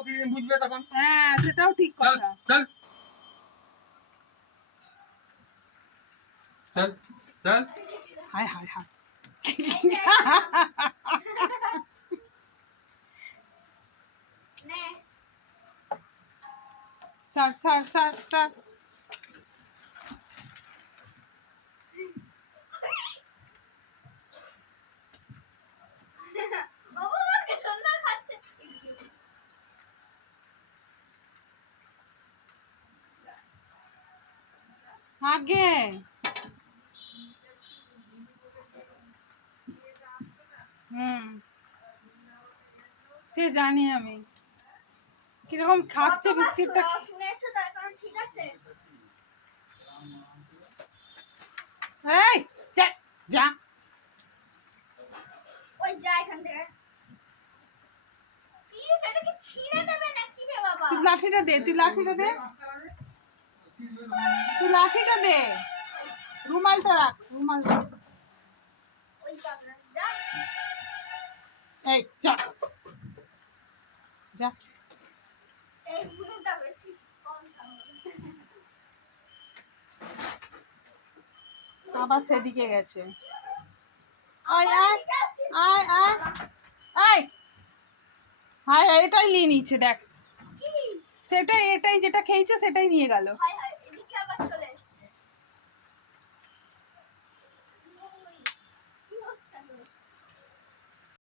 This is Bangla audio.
প্রতিদিন বুঝবে তখন। হ্যাঁ সেটাও ঠিক কথা। চল চল চল। হায় হায় হায়। স্যার স্যার স্যার স্যার আগে সে জানি আমি কিরকম খাচ্ছে বিস্কিটটা। ঠিক আছে এই যা যা ওই যা এখান থেকে প্লিজ এটাকে ছিঁড়ে দেবে নাকি রে বাবা তুই লাঠিটা দে, তুই লাঠিটা দে, তুই লাঠিটা দে, রুমালটা রাখ, রুমাল রাখ। ওই পাগলা যা এই যা যা। এই মুখটা বেশি কম সামনে আবার সেদিকে গেছে। আয় আয় আয় আয় আয় হায়, এটাই নিয়ে নিচ্ছে দেখ, কি সেটাই, এটাই যেটা খেয়েছে সেটাই নিয়ে গেল। High high